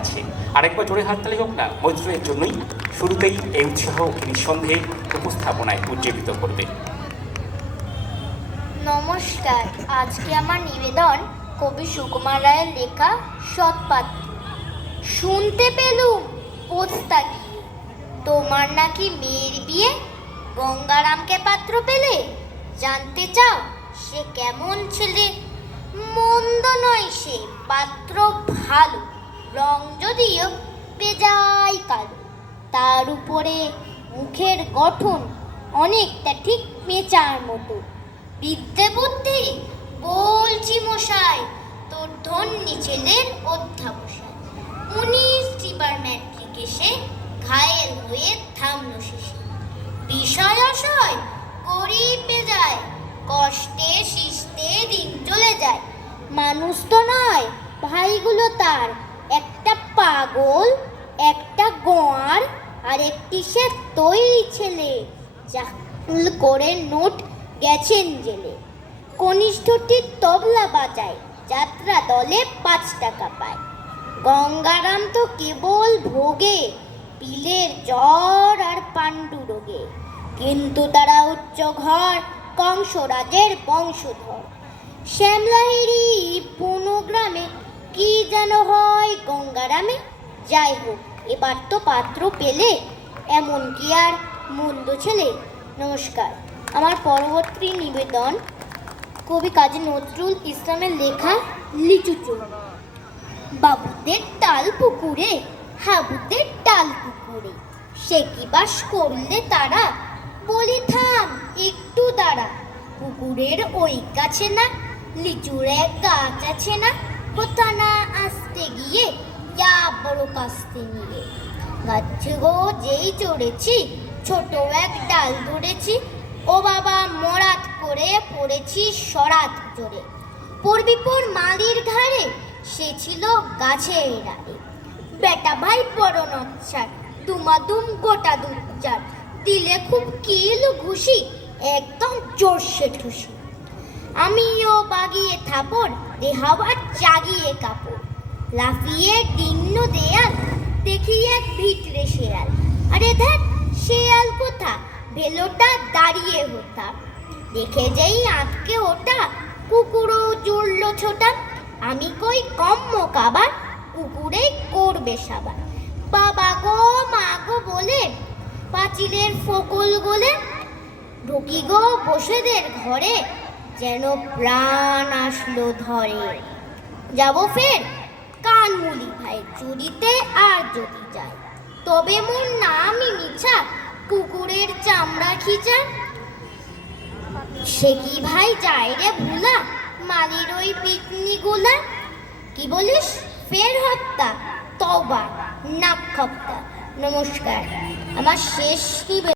আছে। আরেকবার জোরে হাততালি হোক না মৈত্রের জন্যই। শুরুতেই এই উৎসাহ নিঃসন্দেহে উপস্থাপনায় উজ্জীবিত করবে। নমস্কার, আজকে আমার নিবেদন কবি সুকুমার রায়ের লেখা সৎপাত্র। শুনতে পেলুম পোস্তা গিয়ে তোমার নাকি মেয়ের বিয়ে, গঙ্গারামকে পাত্র পেলে? জানতে চাও সে কেমন ছেলে? মন্দ নয় সে, পাত্র ভালো, রং যদিও বেজায় কালো। তার উপরে মুখের গঠন অনেকটা ঠিক মেচার মতো। বিদ্যে বুদ্ধি বলছি মশাই, তোর ধন্যী ছেলের অধ্যাবসায়। 19 বার ম্যাট্রিক এসে ঘায়েল হয়ে থামলো শেষে। বিষয় আশয় গরিবে যায়, কষ্টে শিষ্টে দিন চলে যায়। মানুষ তো নয় ভাইগুলো তার, একটা পাগল, একটা গোয়ার, আর একটি সে তৈরি ছেলে। চাকল করে নোট গেছেন জেলে। কনিষ্ঠটি তবলা বাজায়, যাত্রা দলে 5 টাকা পায়। গঙ্গারাম তো কেবল ভোগে পিলের জ্বর আর পাণ্ডু রোগে, কিন্তু তারা উচ্চ ঘর, কংসরাজের বংশধর। শ্যামলাহিরি পুনগ্রামে কি যেন হয় গঙ্গারামে। যাই হোক, এবার তো পাত্র পেলে, এমন কি আর মন্দ ছেলে। নমস্কার। আমার পরবর্তী নিবেদন কবি কাজী নজরুল ইসলামের লেখা লিচু চোর। বাবুদের টাল পুকুরে, হাবুদের টাল পুকুরে, সে কি বাস করলে তারা? বলি থাম একটু দাঁড়া, পুকুরের ওই কাছে না লিচুর এক গাছ আছে না? কোথা না আসতে গিয়ে ইয়া বড় কাস্তে নিয়ে। গাছ গো যেই চড়েছি, ছোট এক ডাল ধরেছি, ও বাবা মরাত করে পড়েছি সরাত জোরে। পড়বিপর মালির ঘাড়ে, সে ছিল গাছের আড়ে। বেটা ভাই বড় নচ্ছার, দুমাদুম গোটা দুচার, দিলে খুব কিল ঘুষি, একদম জোরসে ঠুসি। আমিও বাগিয়ে থাপড়, দেহাবার জাগিয়ে কাপড়। লাফিয়ে ডিন্ন দেয়াল, দেখি এক ভিতরে শেয়াল। আরে ধ্যাৎ, শেয়াল কোথা, ভেলোটা দাঁড়িয়ে হোতা। দেখে যেই আঁতকে ওটা, কুকুরও জুড়ল ছোটা। আমি কই কম্ম কাবার, কুকুরে করবে সাবার। বাবা গো মা গো বলে পাঁচিলের ফকল গলে, ঢুকি গো বসেদের ঘরে, যেন প্রাণ আসলো ধরে। যাব ফের কানমুলি ভাই চুরিতে, আর যদি যায় তবে মোর নামই মিছা, কুকুরের চামড়া খিচা। সে কি ভাই যায় রে ভুলা, মালির ওই পিকনি গুলা? কি বলিস ফের হত্যা, তওবা নাক খপ্তা। নমস্কার। আমার শেষ